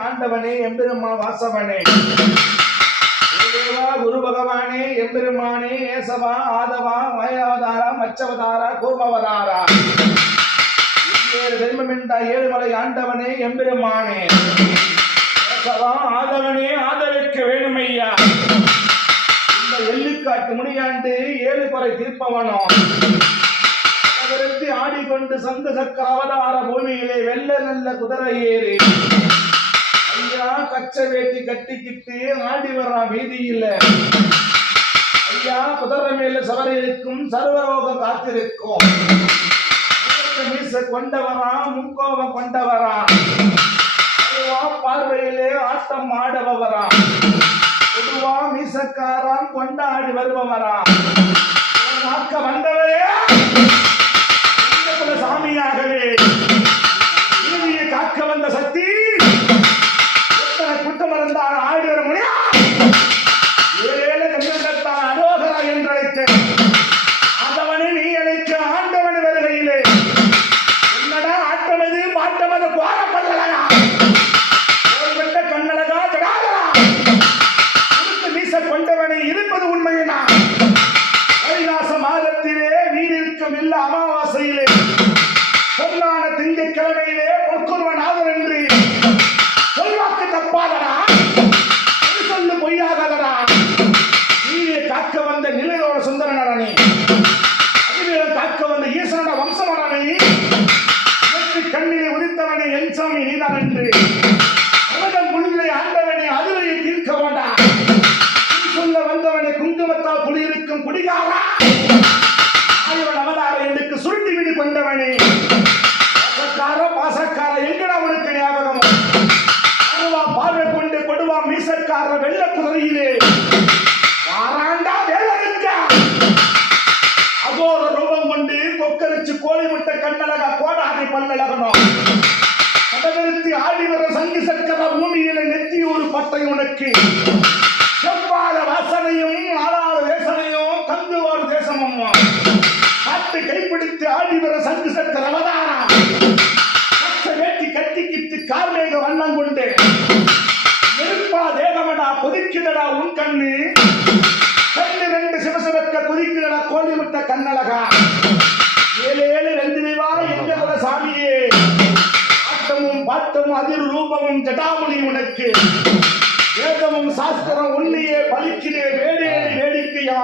ஆண்டவனே எம்பெருமா வாசவனே குரு பகவானே எம்பெருமானே ஏசவா ஆதவா மயாவதாரா மச்சவதாரா கூர்மவதாரா தர்மமென்றா ஏழுமலை ஆண்டவனே எம்பெருமானே ஏசவா ஆதவனே ஆதரிக்க வேணுமையா இந்த எல்லுக்காட்டு முடியாண்டு ஏழு குறை தீர்ப்பவனோ ஆடிக்கொண்டு சங்க சக்கர அவதார பூமியிலே வெள்ள நல்ல குதிரை ஏறி ஐயா கச்ச வேட்டி கட்டிக்கிட்டு ஆடி வர்ற வீதியில ஐயா குதிரை மேல சவரி இருக்கும் சர்வரோகம் காத்திருக்கும் மீச கொண்டவரா முக்கோபம் கொண்டவரா பார்வையிலே ஆட்டம் ஆடவரா பொதுவா மீசக்காராம் கொண்டாடி வருபவரா காக்க வந்தவரே சாமியாகவே இறுதியை காக்க வந்த சக்தி எத்தனை குற்றம் இருந்தால் ஆடி வர முடியும் ஏழு கண்ணத்தான் அரோகரா என்று அழைத்தேன் ஆண்டவனை நீ அழைக்க ஆண்டவன் வருகையிலே என்னடா ஆட்டமது பாட்டமது கோரப்பல்லடா ஓய்வெட்ட கண்ணழகா ஜடாதரா அடுத்து மீச கொண்டவனை இருப்பது உண்மையினா கைலாச மாதத்திலே வீடிருக்கும் இல்ல அமாவாசையிலே பொன்னான திங்கட்கிழமையிலே பொற்குருவனாதர் என்று சொல்வாக்கு தப்பாதடா சொல்லு பொய்யாதடா நீயே காக்க வந்த நிலையோட சுந்தரனரணி அதிவேகம் காக்க வந்த ஈசனோட வம்சமரணி கண்ணிலே உதித்தவனை என் சாமி நீதான் என்று அவதம் முன்னிலை ஆண்டவனை அதுவையை தீர்க்க வேண்டாம் சொல்ல வந்தவனை குங்குமத்தால் குடியிருக்கும் குடிகாரா ஆயவன் அவதார எண்ணுக்கு சுருட்டி விடு கொண்டவனே பாசக்கார எங்கடா உனக்கு ஞாபகம் அருவா பார்வை கொண்டு கொடுவா மீசக்கார வெள்ள குதிரையிலே வாராண்டா வேலைக்கா அகோர ரூபம் கொண்டு கொக்கரிச்சு கோழி முட்டை கண்ணழகா கோடாதி பல்லழகணும் கடலிருத்தி ஆடி வர சங்கி சக்கர பூமியில நெத்தி ஒரு பட்டை உனக்கு செவ்வாத வாசனையும் ஆளாத தேசனையும் கந்துவார் தேசமும் காட்டு கைப்பிடித்து ஆடி வர சங்கு சக்கர அவதாரா வேட்டி கட்டிக்கிட்டு கார்மேக வண்ணம் கொண்டு நெருப்பா தேகமடா கொதிக்குதடா உன் கண்ணு கண்ணு ரெண்டு சிவசிவக்க கொதிக்குதடா கோழி முட்டை கண்ணழகா ஏழு ஏழு ரெண்டு விவா எங்க சாமியே ஆட்டமும் பாட்டமும் அதிர் ரூபமும் ஜடாமுனி உனக்கு வேதமும் சாஸ்திரம் உன்னையே பலிக்கிறே வேடேறி வேடிக்கையா